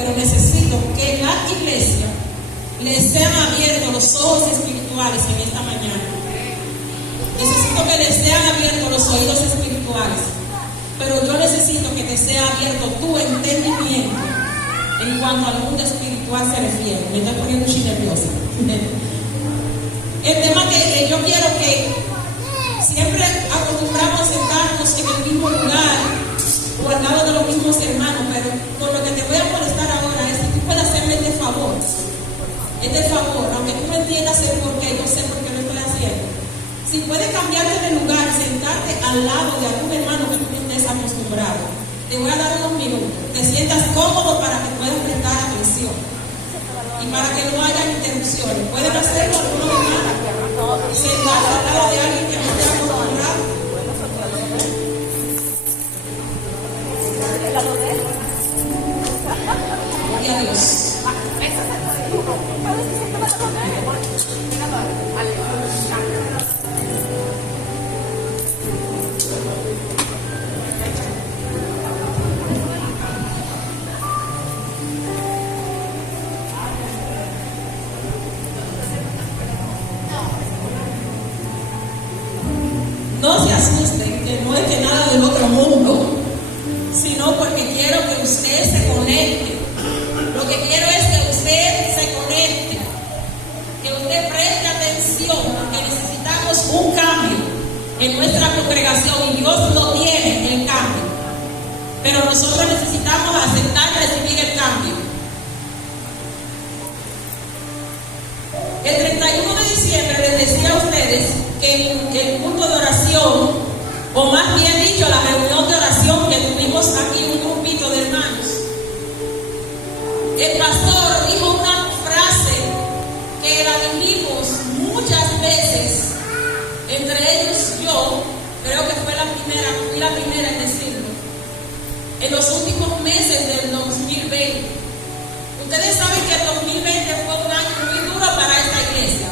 pero necesito que en la iglesia les sean abiertos los ojos espirituales en esta mañana. Necesito que les sean abiertos los oídos espirituales, pero yo necesito que te sea abierto tu entendimiento en cuanto al mundo espiritual se refiere. Me estoy poniendo muy nerviosa. El tema que yo quiero que siempre acostumbramos a sentarnos en el mismo lugar o al lado de los mismos hermanos, pero con lo que te voy a molestar ahora es que tú puedes hacerme este favor, aunque tú no entiendas el por qué, yo sé por qué lo estoy haciendo. Si puedes cambiarte de lugar, sentarte al lado de algún hermano que tú no estés acostumbrado, te voy a dar unos minutos, te sientas cómodo para que puedas prestar atención y para que no haya interrupciones. Pueden hacerlo algunos hermanos, sentarse al lado de alguien que no esté acostumbrado. Gloria a Dios. No se asusten, que no es que nada del otro mundo, sino porque quiero que usted se conecte. Lo que quiero es que usted se conecte, que usted preste atención, porque necesitamos un cambio en nuestra congregación y Dios lo tiene, el cambio. Pero nosotros necesitamos aceptar y recibir el cambio. El 31 de diciembre les decía a ustedes que en el culto de oración, o más bien dicho, la reunión de oración que tuvimos aquí, un grupito de hermanos, el pastor dijo una frase que la dijimos muchas veces, entre ellos yo, creo que fui la primera en decirlo, en los últimos meses del 2020. Ustedes saben que el 2020 fue un año muy duro para esta iglesia,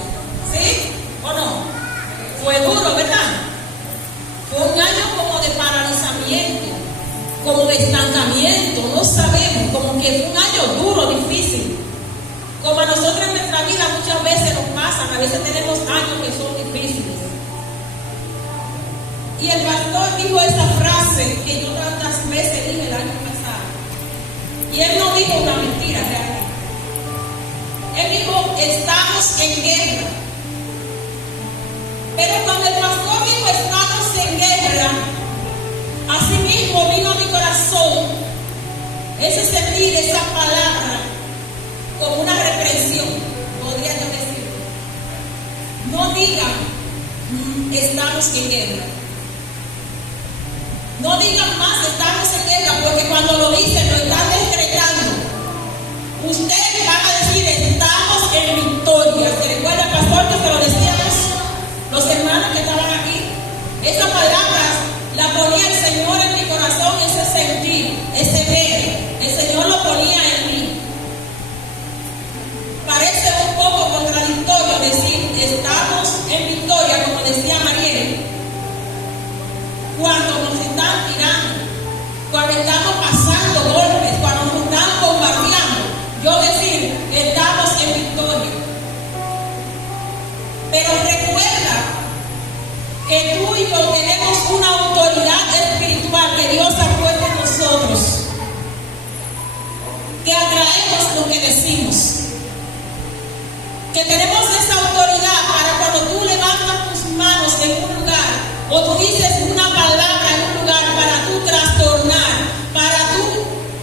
¿sí o no? Fue duro, ¿verdad? Fue un año como de paralizamiento, como de estancamiento, no sabemos, como que fue un año duro, difícil. Como a nosotros en nuestra vida muchas veces nos pasan, a veces tenemos años que son difíciles. Y el pastor dijo esa frase que yo tantas veces dije el año pasado. Y él no dijo una mentira realmente. Él dijo, estamos en guerra. Pero cuando el pastor dijo, estamos en guerra, así mismo vino a mi corazón ese sentir, esa palabra, como una reprensión, podría yo decir. No digan, estamos en guerra. No digan más, estamos en guerra, porque cuando lo dicen, lo están decretando. Ustedes van a decir, estamos en victoria. ¿Se recuerda, pastor, que se lo decíamos los hermanos que estaban aquí? Esas palabras la ponía el Señor en mi corazón, ese sentir, ese ver. El Señor lo ponía en mí. Parece un poco contradictorio decir, estamos en victoria, como decía Mariel, cuando nos están tirando, cuando estamos pasando golpes, cuando nos están bombardeando. Yo decir, estamos en victoria. Pero recuerda que tú y yo tenemos una autoridad espiritual que Dios ha puesto en nosotros, que atraemos lo que decimos, que tenemos esa autoridad para cuando tú levantas tus manos en un lugar o tú dices una palabra en un lugar para tú trastornar, para tú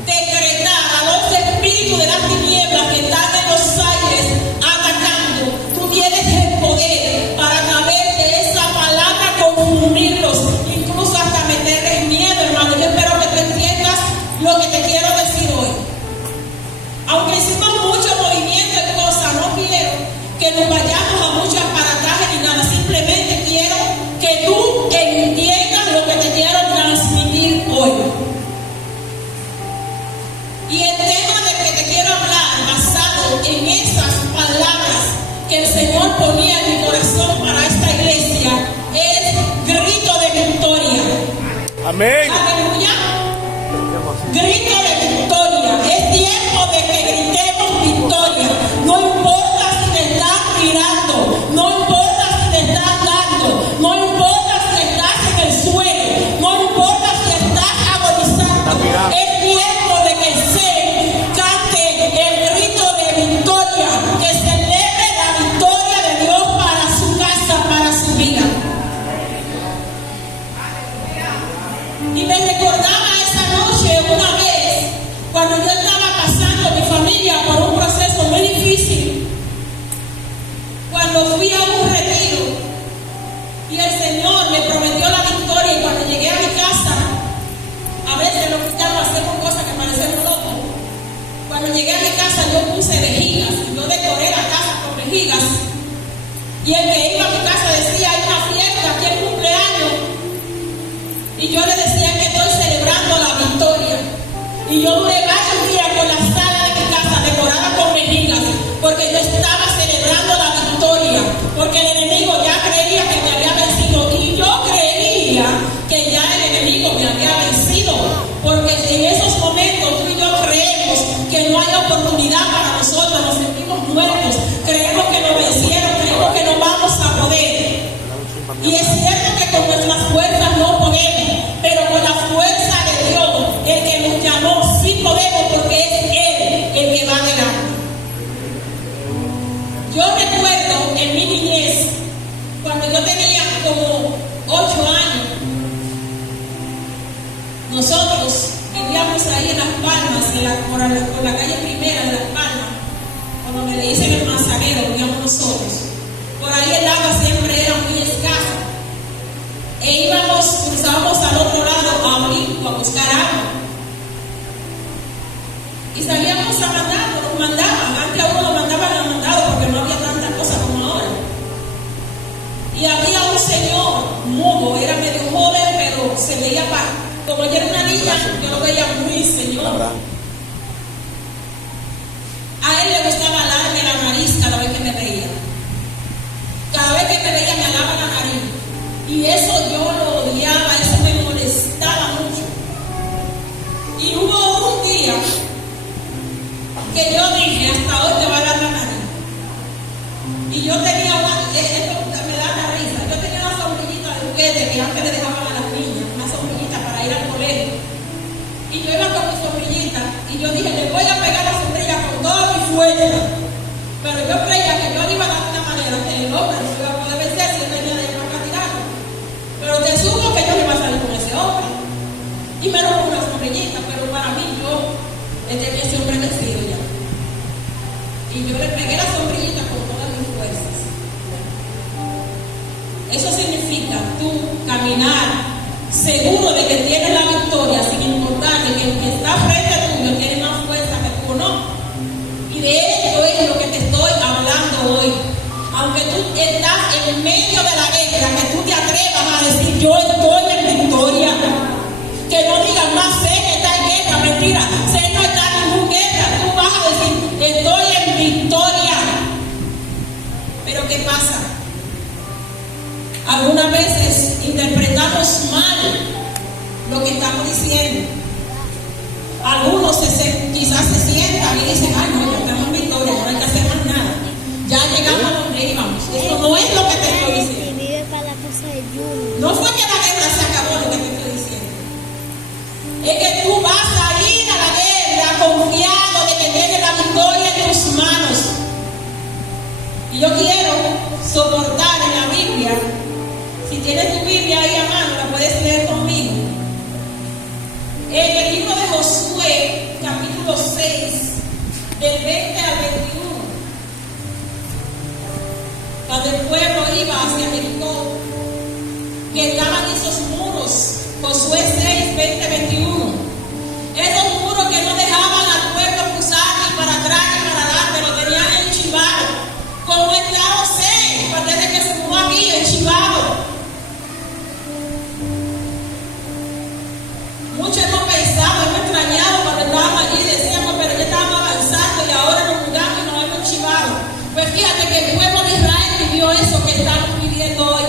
decretar a los espíritus de las tinieblas que están en los aires atacando. Tú tienes el poder para a través de esa palabra confundirlos, incluso hasta meterles miedo, hermano. Yo espero que tú entiendas lo que te quiero decir hoy. Aunque hicimos mucho movimiento y cosas, no quiero que nos vayamos a mucho aparataje ni nada. Simplemente quiero que tú entiendas lo que te quiero transmitir hoy. Y el tema del que te quiero hablar, basado en esas palabras que el Señor ponía en mi corazón para esta iglesia, es grito de victoria. Amén. Aleluya. Grito de victoria. Es tiempo de Cuando llegué a mi casa yo puse vejigas, yo decoré la casa con vejigas. Y el que iba a mi casa decía, hay una fiesta, aquí es cumpleaños. Y yo le decía que estoy celebrando la victoria. Y yo duré varios días con la sala de mi casa decorada con vejigas, porque yo estaba celebrando la victoria, porque el enemigo ya creía que me había vencido. Y yo creía que ya el enemigo me había vencido, porque en esos momentos tú y yo creemos que no hay oportunidad para nosotros, nos sentimos muertos, creemos que nos vencieron, creemos que no vamos a poder. Y es cierto que con nuestras fuerzas no podemos, pero con la fuerza de Dios, el que nos llamó, sí podemos, porque es Él el que va adelante. Yo recuerdo en mi niñez, cuando yo tenía como 8 años, nosotros vivíamos ahí en Las Palmas, por la calle Primera de Las Palmas, cuando me le dicen el Manzanero, vivíamos nosotros. Por ahí el agua siempre era muy escasa. E cruzábamos al otro lado a Olimpo a buscar agua. Y salíamos a mandar, nos mandaban, antes a uno lo mandaban a mandado porque no había tanta cosa como ahora. Y había un señor mudo, era medio joven, pero se veía como yo era una niña, yo lo veía muy señor. A él le gustaba alarme la nariz cada vez que me veía. Cada vez que me veía me alaba la nariz. Y eso yo lo odiaba, eso me molestaba mucho. Y hubo un día que yo dije, hasta hoy te va a dar la nariz. Y yo tenía esto me da la risa, yo tenía una sombrillita de juguete que antes le dejaban a las niñas, una sombrillita para ir al colegio. Y yo iba con mi sombrillita y yo dije, le voy a pegar la sombrilla con toda mi fuerza. Pero yo creía que yo le iba a dar de una manera que el hombre no iba a poder vencer si él venía de para tirarlo. Pero te supo que yo no iba a salir con ese hombre. Y me robó una sombrillita, pero para mí yo tenía ese hombre vencido ya. Y yo le pegué la sombrillita con todas mis fuerzas. Eso significa tú caminar seguro de que tienes la victoria, sin importar de que el que está frente a tuyo tiene más fuerza que tú o no. Y de esto es lo que te estoy hablando hoy. Aunque tú estás en medio de la guerra, que tú te atrevas a decir, yo estoy en victoria. Que no digas más, sé que está en guerra, mentira, sé que no está en ninguna guerra. Tú vas a decir, estoy en victoria. Pero ¿qué pasa? Algunas veces interpretamos mal lo que estamos diciendo. Algunos quizás se sientan y dicen, ay no, ya estamos en victoria, no hay que hacer más nada. Ya llegamos a donde íbamos. Eso no es lo que te estoy diciendo. No fue que la guerra se acabó, lo que te estoy diciendo. Es que tú vas a ir a la guerra confiado de que tienes la victoria en tus manos. Y yo quiero soportar en la Biblia. Si tienes tu Biblia ahí a mano, la puedes leer conmigo. En el libro de Josué, capítulo 6, del 20 al 21. Cuando el pueblo iba hacia Jericó, que estaban esos muros, Josué 6, 20, 21. Esos muros que no dejaban al pueblo cruzar ni para atrás ni para adelante, lo tenían enchivado. Como está José, desde que se mudó aquí, enchivado. Muchos hemos pensado, hemos extrañado cuando estábamos allí, decíamos, pero ya estábamos avanzando y ahora nos mudamos y nos hemos chivado. Pues fíjate que el pueblo de Israel vivió eso que estamos viviendo hoy.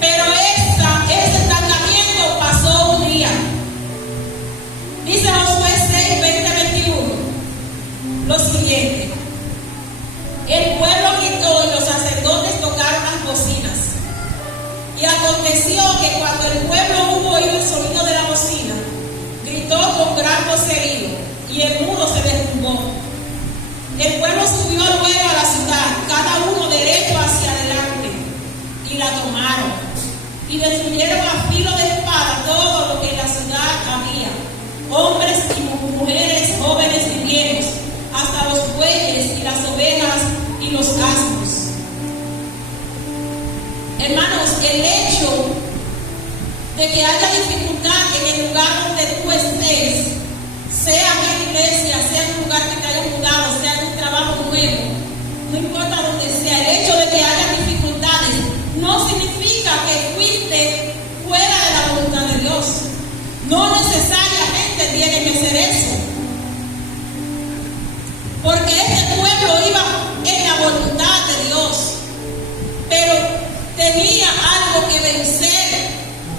Pero ese estancamiento pasó un día. Dice Josué 6, 20, 21, lo siguiente. El pueblo gritó y los sacerdotes tocaron las bocinas. Y aconteció que cuando el pueblo hubo oído el sonido de la bocina, gritó con gran vocerío y el muro se derrumbó. El pueblo subió luego a la ciudad, cada uno derecho hacia adelante, y la tomaron. Y destruyeron a filo de espada todo lo que en la ciudad había, hombres y mujeres, jóvenes y viejos, hasta los bueyes y las ovejas y los asnos. Hermanos, el hecho de que haya dificultad en el lugar donde tú estés, sea en la iglesia, sea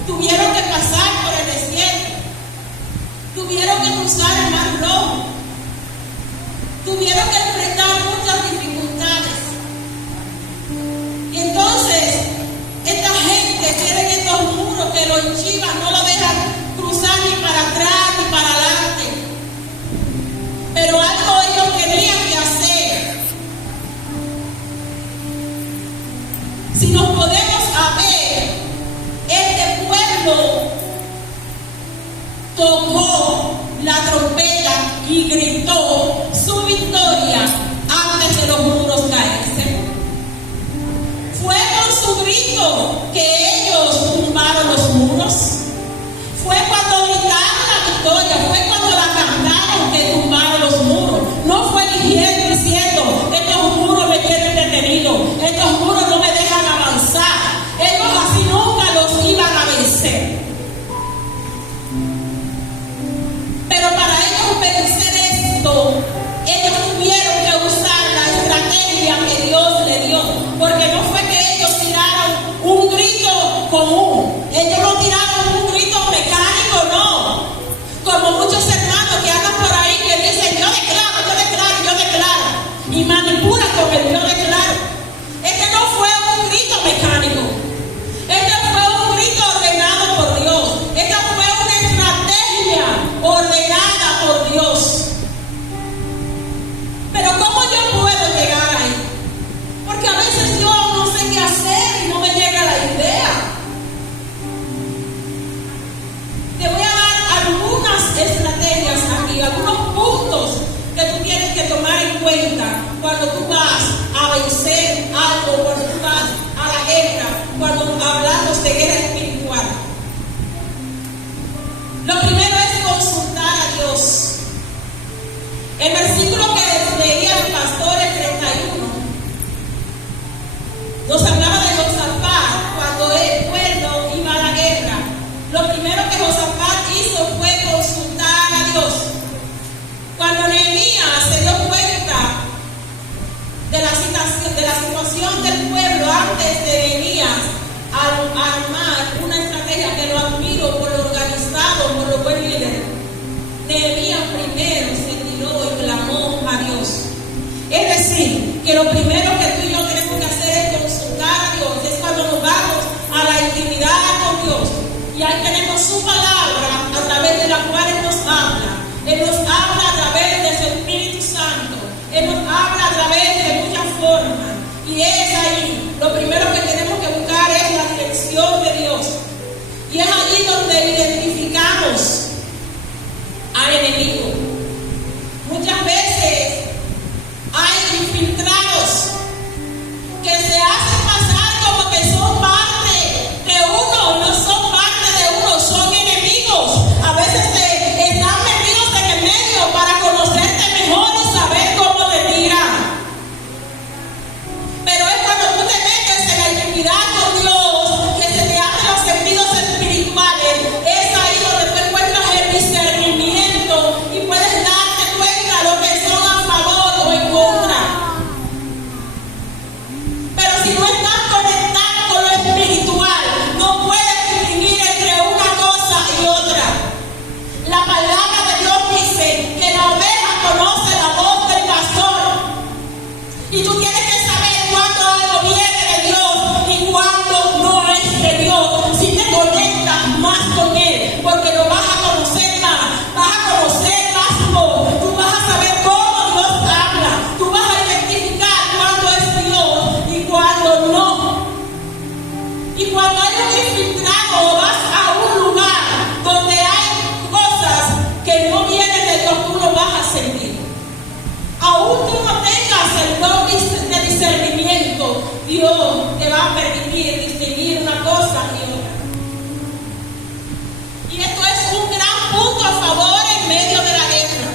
tuvieron que pasar por el desierto, tuvieron que cruzar el mar Rojo, tuvieron que enfrentar muchas dificultades. Y entonces, esta gente tiene estos muros que los enchivan, no lo dejan cruzar ni para atrás ni para adelante. Pero algo ellos tenían que hacer. Si nos podemos ver, este pueblo tocó la trompeta y gritó su victoria antes de los muros caerse. Fue con su grito que ellos tumbaron los muros. Fue cuando gritaron la victoria, fue cuando la cantaron que tumbaron los muros. No fue diciendo, estos muros me tienen detenido, estos muros no me dejan avanzar. Ellos así nunca los iban a vencer. Pero para ellos vencer esto, ellos tuvieron que usar la estrategia que Dios le dio. Porque no fue que ellos tiraron un grito común. Ellos no tiraron un grito mecánico, no. Como muchos hermanos que andan por ahí que dicen, yo declaro, y manipulan con el yo declaro. Este no fue un grito mecánico. Este fue un grito ordenado por Dios. Esta fue una estrategia ordenada por Dios. Pero ¿cómo yo puedo llegar ahí? Porque a veces yo no sé qué hacer y no me llega la idea. Te voy a dar algunas estrategias aquí, algunos puntos que tú tienes que tomar en cuenta cuando tú vas a vencer algo, cuando tú vas a la guerra, cuando hablamos de guerra espiritual. Lo primero es consultar a Dios. El versículo que leía el pastor, el 31, nos hablaba de Josafat cuando el pueblo iba a la guerra. Lo primero que Josafat hizo fue consultar a Dios. Cuando Nehemías se dio cuenta de la situación del pueblo antes de Nehemías armar una estrategia que lo admiro por lo organizado, por lo buen líder, Nehemías primero se tiró y clamó a Dios. Es decir, que lo primero que tú y yo tenemos que hacer es consultar a Dios. Es cuando nos vamos a la intimidad con Dios y ahí tenemos su palabra a través de la cual Él nos habla. Él nos habla a través de su Espíritu Santo. Él nos habla a través de muchas formas. Y es ahí, lo primero que tenemos que buscar es la dirección de Dios. Y es allí donde identificamos al enemigo. Muchas veces hay infiltrados que se hacen pasar como que son parte de uno, no son parte de uno, son enemigos. A veces están metidos en el medio para conocerte mejor y saber cómo te tiran. Pero es cuando tú te metes en la intimidad con Dios que se te abren los sentidos espirituales. Es ahí donde tú encuentras el discernimiento y puedes darte cuenta de lo que son a favor o en contra. Pero si no estás conectado con lo espiritual, no puedes distinguir entre una cosa y otra. La palabra de Dios dice que la oveja conoce la voz del pastor. Y tú tienes que saber cuándo algo viene de Dios y cuándo no es de Dios. Si te conectas más con Él, porque lo vas a conocer más, vas a conocer más voz. Tú vas a saber cómo Dios habla. Tú vas a identificar cuándo es Dios y cuándo no. Y cuando hay un infiltrado o vas a un lugar donde hay cosas que no vienen de Dios, tú lo vas a sentir. Aún tú no tengas el don de discernimiento, Dios te va a permitir distinguir una cosa y otra. Y esto es un gran punto a favor en medio de la guerra.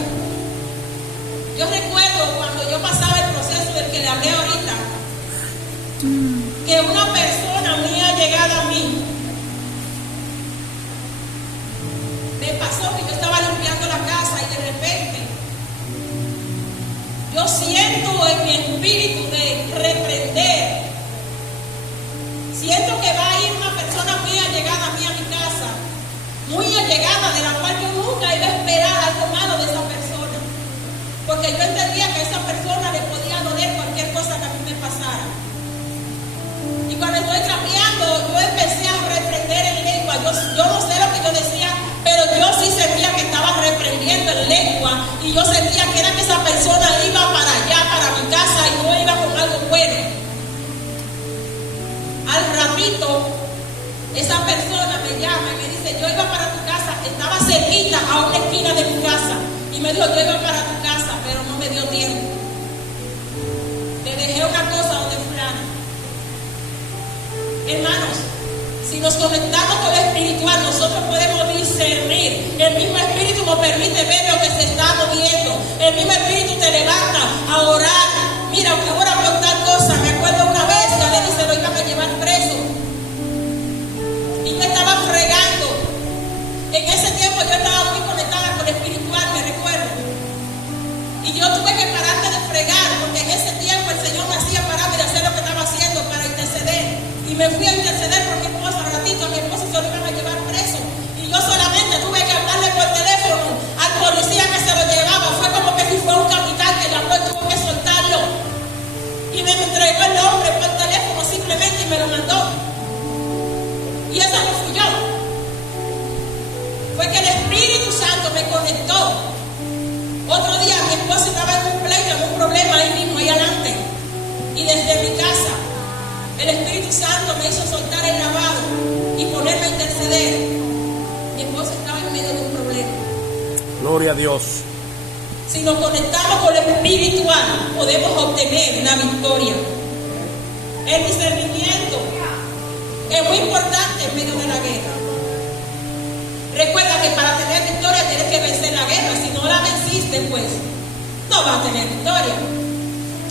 Yo recuerdo cuando yo pasaba el proceso del que le hablé ahorita, que una persona muy allegada a mí me pasó que yo estaba limpiando la casa y de repente yo siento en mi espíritu de reprender. Siento que va a ir una persona muy allegada a mí a mi casa allegada, de la cual yo nunca iba a esperar algo malo de esa persona, porque yo entendía que a esa persona le podía doler cualquier cosa que a mí me pasara. Y cuando estoy trapeando, yo empecé a reprender en lengua. Yo no sé lo que yo decía, pero yo sí sentía que estaba reprendiendo en lengua, y yo sentía que era que esa persona iba para allá, para mi casa, y no iba con algo bueno. Al ratito, esa persona me llama y me dice: yo iba para tu casa, estaba cerquita a una esquina de mi casa, y me dijo: yo iba para tu casa, pero no me dio tiempo. Te dejé una cosa donde fulana. Hermanos, si nos conectamos con lo espiritual, nosotros podemos discernir. El mismo espíritu nos permite ver lo que se está moviendo. El mismo espíritu te levanta a orar. Mira, ahora por tal cosa. Me acuerdo una vez que a Lenny se lo iban a llevar preso, y yo estaba fregando. En ese tiempo yo estaba muy conectada con lo espiritual, me recuerdo. Y yo tuve que pararme de fregar, porque en ese tiempo el Señor me hacía pararme de hacer lo que estaba haciendo para interceder. Y me fui a interceder por mi esposo. Al ratito a mi esposo se lo iban a llevar preso, y yo solamente tuve que hablarle por teléfono al policía que se lo llevaba. Fue como que si fuera un capitán que llamó y tuvo que soltarlo, y me entregó el nombre por teléfono simplemente y me lo mandó. Y eso no fui yo, fue que el Espíritu Santo me conectó. Otro día mi esposo estaba en un pleito, en un problema ahí mismo, ahí adelante, y desde mi casa el Espíritu Santo me hizo soltar el lavado y ponerme a interceder. Mi esposo estaba en medio de un problema. Gloria a Dios. Si nos conectamos con lo espiritual, podemos obtener la victoria. El discernimiento es muy importante en medio de la guerra. Recuerda que para tener victoria tienes que vencer la guerra. Si no la venciste, pues no vas a tener victoria.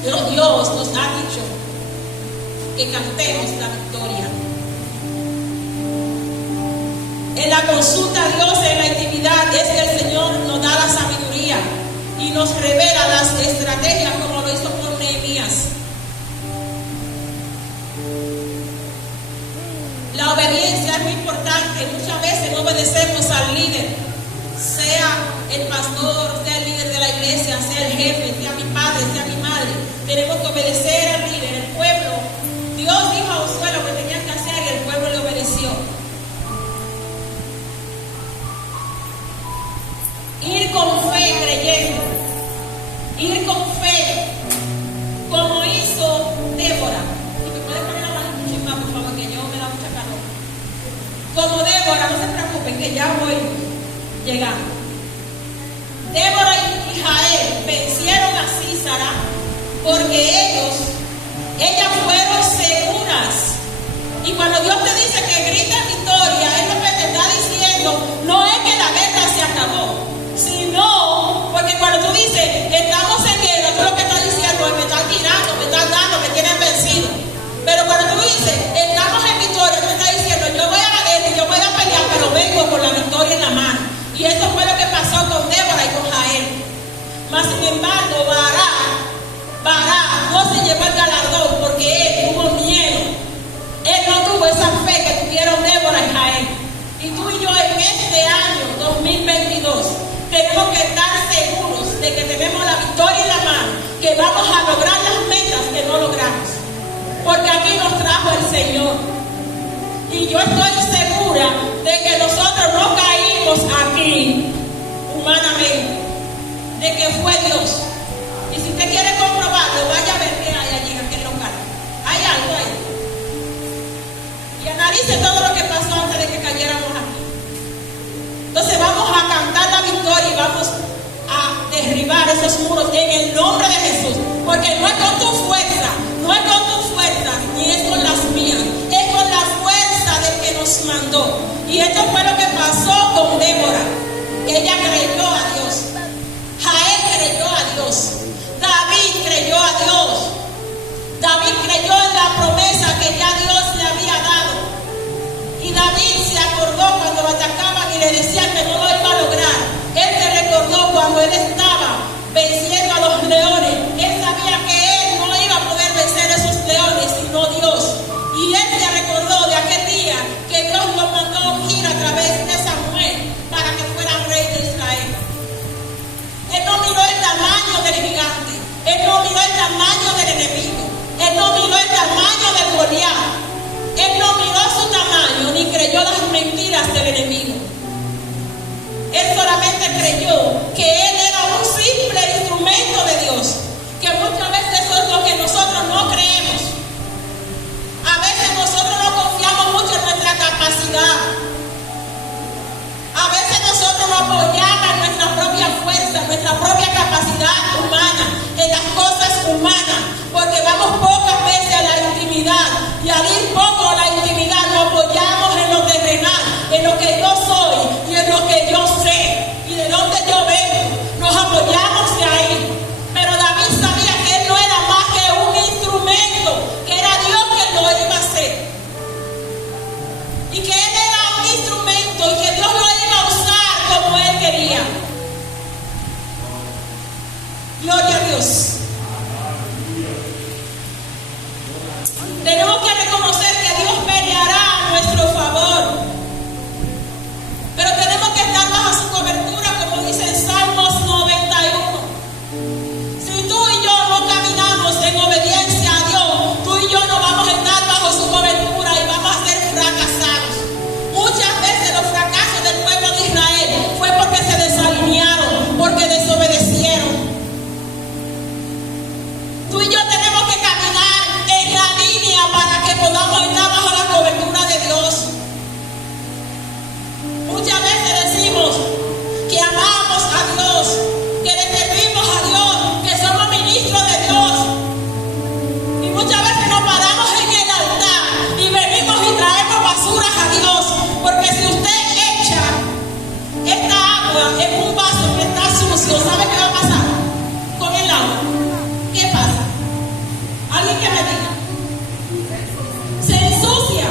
Pero Dios nos ha dicho que cantemos la victoria. En la consulta a Dios, en la intimidad, es que el Señor nos da la sabiduría y nos revela las estrategias, como lo hizo con Nehemías. La obediencia es muy importante. Muchas veces no obedecemos al líder, sea el pastor, sea el líder de la iglesia, sea el jefe, sea mi padre, sea mi madre. Tenemos que obedecer al líder. El pueblo, Dios dijo a Josué lo que tenían que hacer, y el pueblo le obedeció. Ir con fe creyendo, ir con fe, como hizo Débora. Y me puede poner la mano mucho más, por favor, que yo me da mucha calor. Como Débora, no se preocupen, que ya voy llegando. Débora y Jael vencieron a Sísara porque ellas fueron seguras. Y cuando Dios te dice que grita victoria, es lo que te está diciendo. No es que la guerra se acabó, sino porque cuando tú dices estamos en guerra, tú lo que estás diciendo es: me están tirando, me están dando, me tienen vencido. Pero cuando tú dices estamos en victoria, tú estás diciendo: yo voy a la guerra y yo voy a pelear, pero vengo con la victoria en la mano. Y eso fue lo que pasó con Débora y con Jael. Mas sin embargo, Barak no se llevó el galardón, porque él tuvo miedo. Él no tuvo esa fe que tuvieron Débora y Jael. Y tú y yo en este año 2022 tenemos que estar seguros de que tenemos la victoria en la mano, que vamos a lograr las metas que no logramos, porque aquí nos trajo el Señor. Y yo estoy segura de que nosotros no caímos aquí humanamente, de que fue Dios. Y si usted quiere comprobarlo, vaya a ver qué hay allí en aquel local. Hay algo ahí. Y analice todo lo que pasó antes de que cayéramos aquí. Entonces vamos a cantar la victoria y vamos a derribar esos muros en el nombre de Jesús. Porque no es con tu fuerza, no es con tu fuerza, ni es con las mías, es con la fuerza del que nos mandó. Y esto fue lo que pasó con Débora. Ella creyó a Dios. Jael creyó a Dios. David creyó a Dios. David creyó en la promesa que ya Dios le había dado. Y David se acordó cuando lo atacaban y le decían que no lo iba a lograr. Él se recordó cuando él estaba venciendo a los leones. Él sabía que él no iba a poder vencer a esos leones, sino Dios. Y él se recordó de aquel día que Dios lo mandó a ungir a través de Samuel. Él no miró el tamaño del enemigo. Él no miró el tamaño del Goliat. Él no miró su tamaño ni creyó las mentiras del enemigo. Él solamente creyó que él era un simple instrumento de Dios. Que muchas veces eso es lo que nosotros no creemos. A veces nosotros no confiamos mucho en nuestra capacidad. A veces nosotros nos apoyamos en nuestra propia fuerza, en nuestra propia capacidad humana, en las cosas humanas, porque vamos pocas veces a la intimidad, y al ir poco a la intimidad nos apoyamos en lo terrenal, en lo que yo soy y en lo que yo sé y de dónde yo vengo. Nos apoyamos de ahí. Pero David sabía que él no era más que un instrumento, que era Dios que lo iba a hacer, y que él era un instrumento y que Dios lo iba a usar como él quería. Gloria a Dios. Tenemos que reconocer que Dios peleará a nuestro favor, pero tenemos que estar bajo su cobertura, como dice en Salmos 91. Si tú y yo no caminamos en obediencia a Dios, tú y yo no vamos a estar bajo su cobertura y vamos a ser fracasados. Muchas veces los fracasos del pueblo de Israel fue porque se desalinearon, porque desobedecieron. Tú y yo tenemos que caminar en la línea para que podamos estar bajo la cobertura de Dios. Muchas veces decimos que amamos a Dios, que le servimos a Dios, que somos ministros de Dios. Y muchas veces nos paramos en el altar y venimos y traemos basuras a Dios. Porque si usted echa esta agua en un vaso que está sucio, ¿sabe qué va a pasar con el agua? ¿Qué pasa? ¿Alguien que me diga? Se ensucia.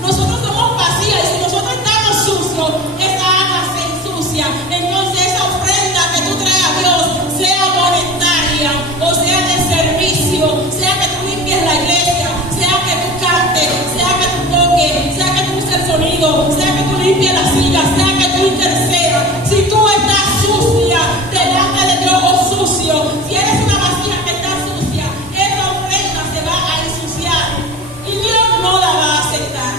Nosotros somos vacías y si nosotros estamos sucios, esa agua se ensucia. Entonces esa ofrenda que tú traes a Dios, sea monetaria o sea de servicio, sea que tú limpies la iglesia, sea que tú cantes, sea que tú toques, sea que tú uses el sonido, sea que tú limpies la silla, sea que tú intercedas. Si tú estás sucia delante de Dios o sucio, si eres una vasija que está sucia, esa ofrenda se va a ensuciar y Dios no la va a aceptar.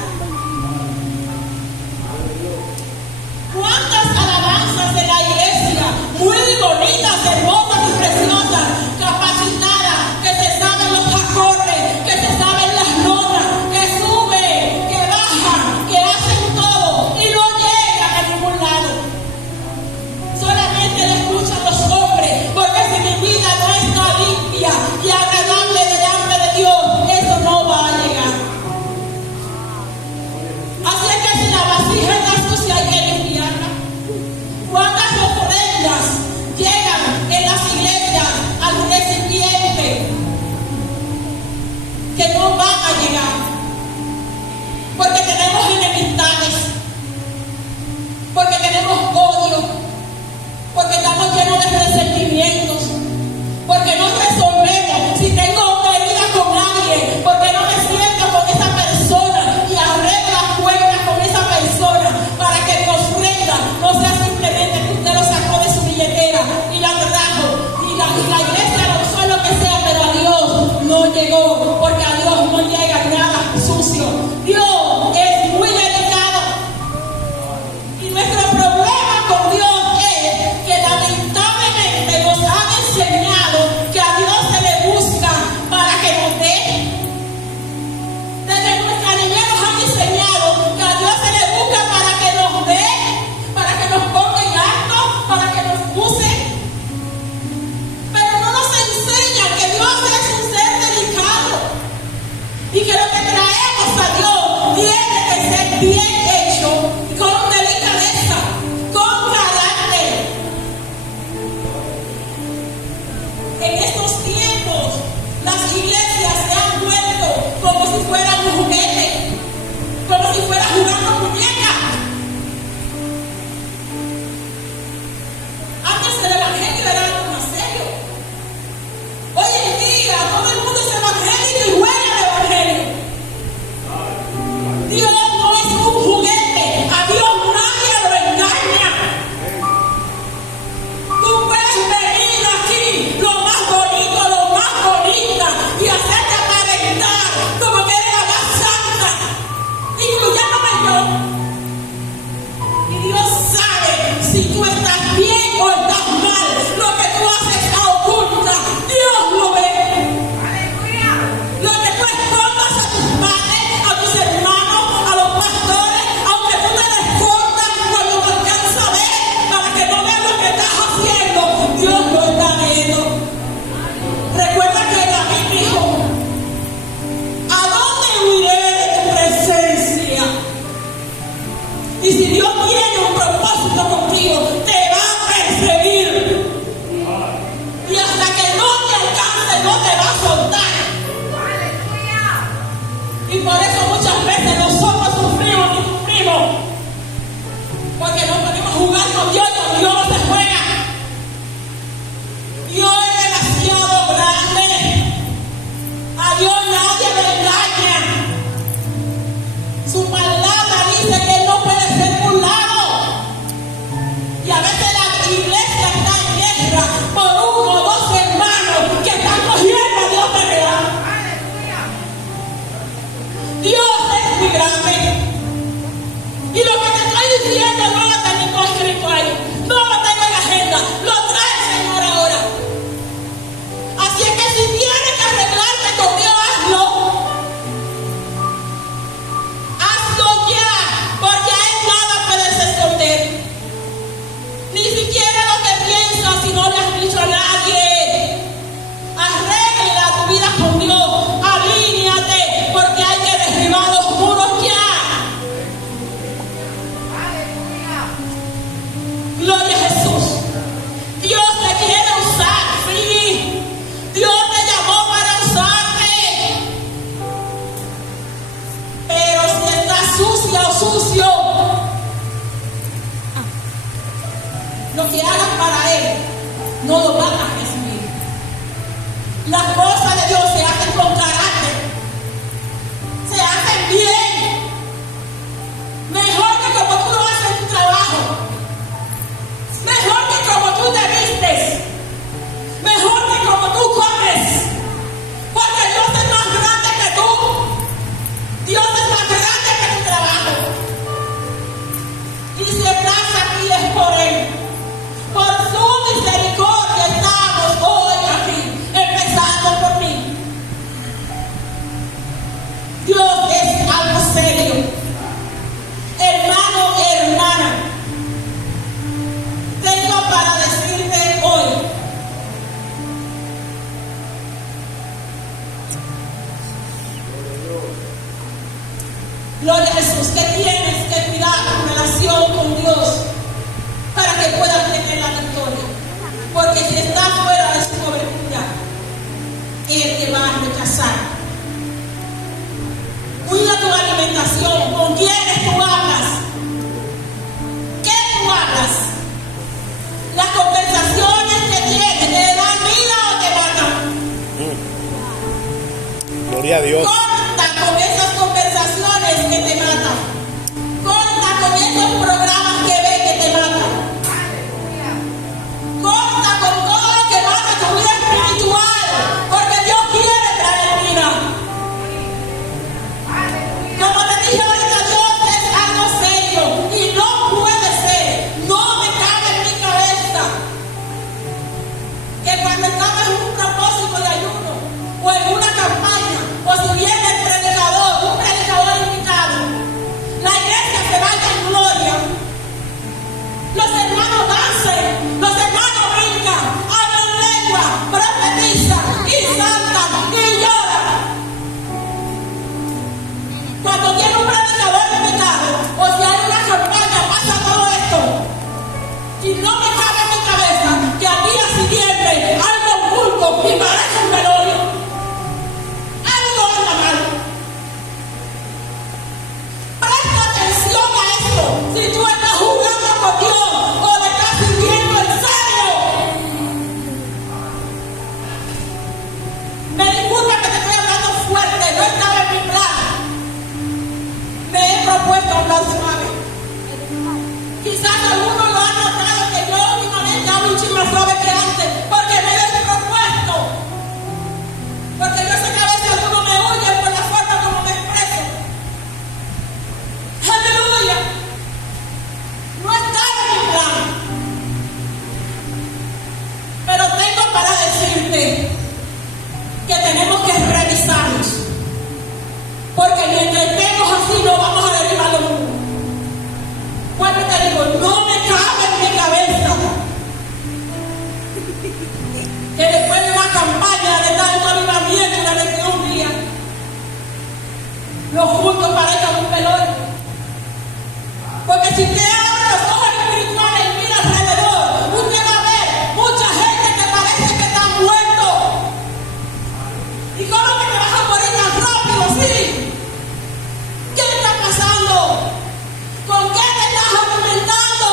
¿Cuántas alabanzas en la iglesia? Muy bonitas, hermosas y preciosas, capacitadas, que se saben los acordes, que se saben las notas, que suben, que bajan, que hacen todo y no llegan a ningún lado. Solamente le escuchan los hombres, porque si mi vida no está limpia y agradable delante de Dios, eso no va a llegar. Así es que si la vasija está sucia hay que limpiarla. ¿Cuántas ofrendas llegan en las iglesias al recipiente que no van a llegar? Porque tenemos enemistades, porque tenemos odio, porque estamos llenos de resentimientos, porque no resolvemos. Si tengo una herida con alguien, porque no me siento con esa persona y arreglo las cuentas con esa persona para que mi ofrenda no sea simplemente que usted lo sacó de su billetera y la trajo y la iglesia lo usó lo que sea, pero a Dios no llegó, porque a Dios no llega nada sucio. Dios es muy delicado y nuestro problema con Dios es que lamentablemente nos han enseñado que a Dios se le busca para que nos dé. Desde nuestra niñez nos han enseñado que a Dios se le busca para que nos dé, para que nos ponga en alto, para que nos use. Pero no nos enseña que Dios es un ser delicado y que lo que traemos a Dios tiene que ser bien hecho, con delicadeza, con carácter. En estos tiempos las iglesias se han vuelto como si fueran un juguete, como si fuera jugar con muñecas. Antes el evangelio era algo más serio. Hoy en día todo el mundo es evangélico y juega el evangelio. Dios no es un juguete, a Dios nadie lo engaña. Tú puedes venir aquí lo más bonito, lo Las cosas de Dios se hacen con carácter, se hacen bien, mejor que como tú lo haces en tu trabajo, mejor que como tú te vistes, mejor que como tú comes, porque Dios es más grande que tú, Dios es más grande que tu trabajo. Y si estás aquí es por Él, por su misericordia estamos hoy aquí, empezando por mí. Dios es algo serio. Hermano, hermana, tengo para decirte hoy, gloria a Jesús, que tienes que cuidar tu relación con Dios para que puedas tener la victoria. Porque si estás fuera de su cobertura, Él te va a rechazar. Cuida tu alimentación, con quiénes tú hablas, qué tú hablas, las conversaciones que tienes, ¿te dan vida o te matan? Gloria a Dios. Corta con esas conversaciones que te matan. Corta con esos programas que ves que te matan. Corta con todo lo que mata tu vida espiritual, porque Dios quiere traer vida. Como te dije ahorita, Dios es algo serio y no puede ser, no me cabe en mi cabeza que cuando estamos en un propósito de ayuno o en una campaña, o si viene el predicador, un predicador invitado, la iglesia se vaya en gloria, los hermanos dancen, los hermanos brincan, hablan lengua, profetizan y saltan y lloran. Cuando tiene un predicador invitado, o si hay una campaña, pasa todo esto. Y no me cabe en mi cabeza que al día siguiente algo oculto y parece un velorio. Algo anda mal. Presta atención a esto. Si tú estás jugando con Dios o le estás sirviendo en serio. Me disculpa que te estoy hablando fuerte, no estaba en mi plan. Me he propuesto hablar suave. Quizás algunos lo han notado que yo últimamente hablo un chisme más suave que antes, porque me lo he propuesto. Porque yo sé que a veces algunos me oyen por la forma como me expreso. Aleluya. No estaba en mi plan. Pero tengo para decirte que tenemos que revisarnos. Porque mientras estemos así no vamos a derribar los muros. Bueno, te digo, no me cabe en mi cabeza que después de una campaña de tanto avivamiento de un día, los cultos parezcan un velorio. Porque si usted abre los ojos espirituales y mira alrededor, usted va a ver mucha gente que parece que está muerto. ¿Y cómo que te vas a morir tan rápido así? ¿Qué está pasando? ¿Con qué te estás alimentando?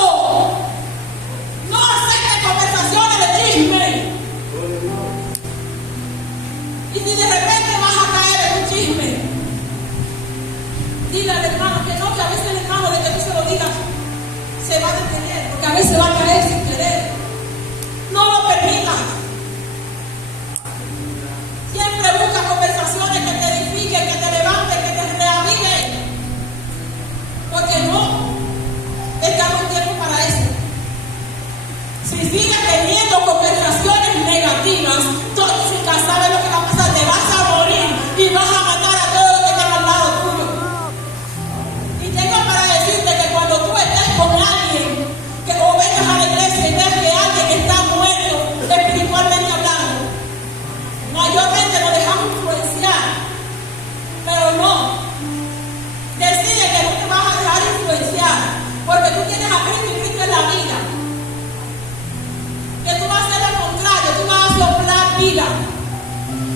No aceptes conversaciones de chisme. Y si de repente vas a caer en un chisme, dile al hermano que no, que a veces el hermano de que tú se lo digas se va a detener, porque a veces va a caer sin querer. No lo permitas. Siempre busca conversaciones que te edifiquen, que te levanten, que te reaviven. Porque no estamos en tiempo para eso. Si sigues teniendo conversaciones negativas, tóxicas, ¿sabes lo que va a pasar? Te vas a morir y vas a matar a todos los que están al lado tuyo. Y tengo para decirte que cuando tú estés con alguien, que o vengas a la iglesia y ves que alguien está muerto espiritualmente hablando, mayormente nos dejamos influenciar, pero no. Decide que no te vas a dejar influenciar, porque tú tienes a Cristo y Cristo en la vida. Que tú vas a hacer lo contrario, tú vas a soplar vida.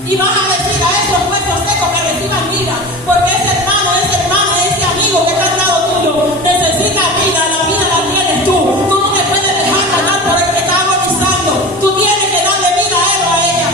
Y vas a decir a esos huesos secos que reciban vida, porque ese hermano, ese amigo que está al lado tuyo necesita vida, la vida la tienes tú. Tú no te puedes dejar matar por el que está agonizando. Tú tienes que darle vida a él o a ella.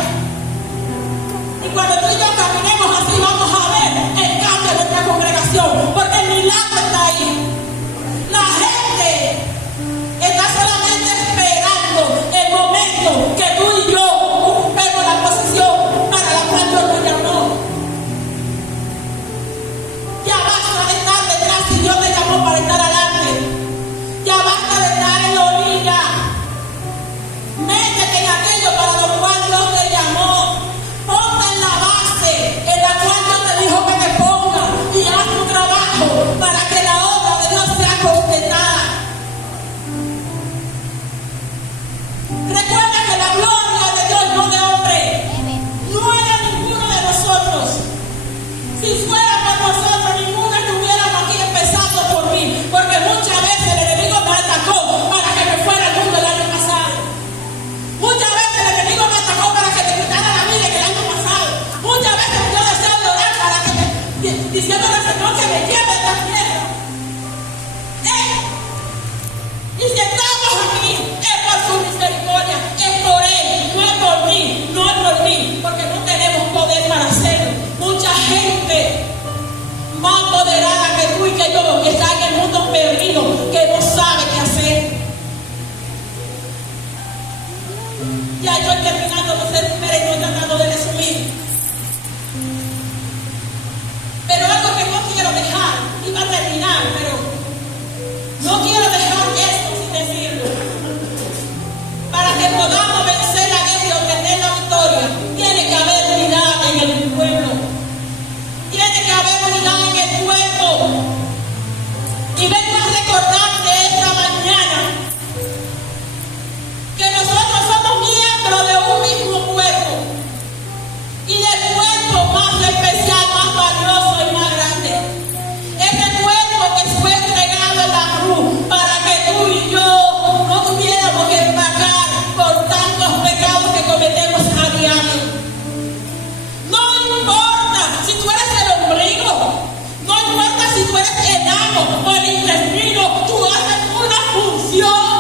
o el intestino, tú haces una función.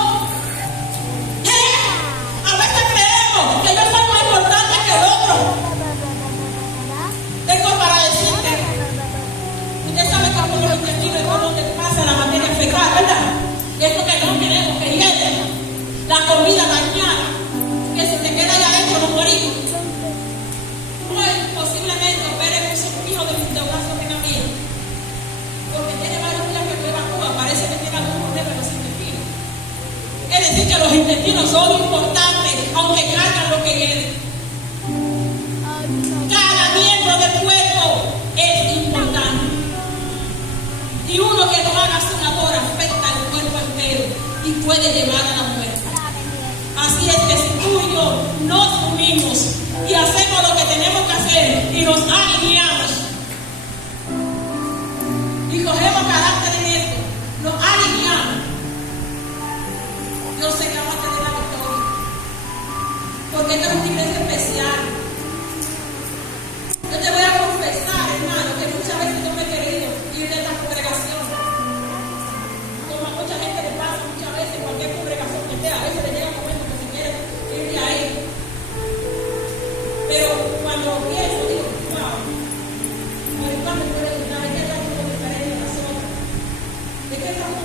A veces creemos que yo soy más importante que el otro. Tengo para decirte, usted sabe que por los intestinos es por donde pasa la materia fecal, ¿verdad? Es lo que no queremos que llegue. La comida dañada, que si te queda ya hecho nos morimos. Hoy posiblemente opere un suspiro de un brazo que camina, porque tiene varios días que no evacúa, parece que tiene algún problema en los intestinos. Es decir, que los intestinos son importantes, aunque cargan lo que viene. Cada miembro del cuerpo es importante. Y uno que no haga su labor afecta al cuerpo entero y puede llevar a la muerte. Así es que si tú y yo nos unimos y hacemos lo que tenemos que hacer y nos alineamos y cogemos carácter en esto, nos alineamos, yo sé que vamos a tener la victoria, porque esta es una iglesia especial. Yo te voy a confesar, hermano, que muchas veces yo me he querido ir de esta congregación, como a mucha gente le pasa muchas veces, cualquier congregación que esté, a veces le llega un momento que se quiere ir de ahí. Pero cuando pienso, digo, wow, el Padre puede ayudar, es que estamos con diferentes razones, es que estamos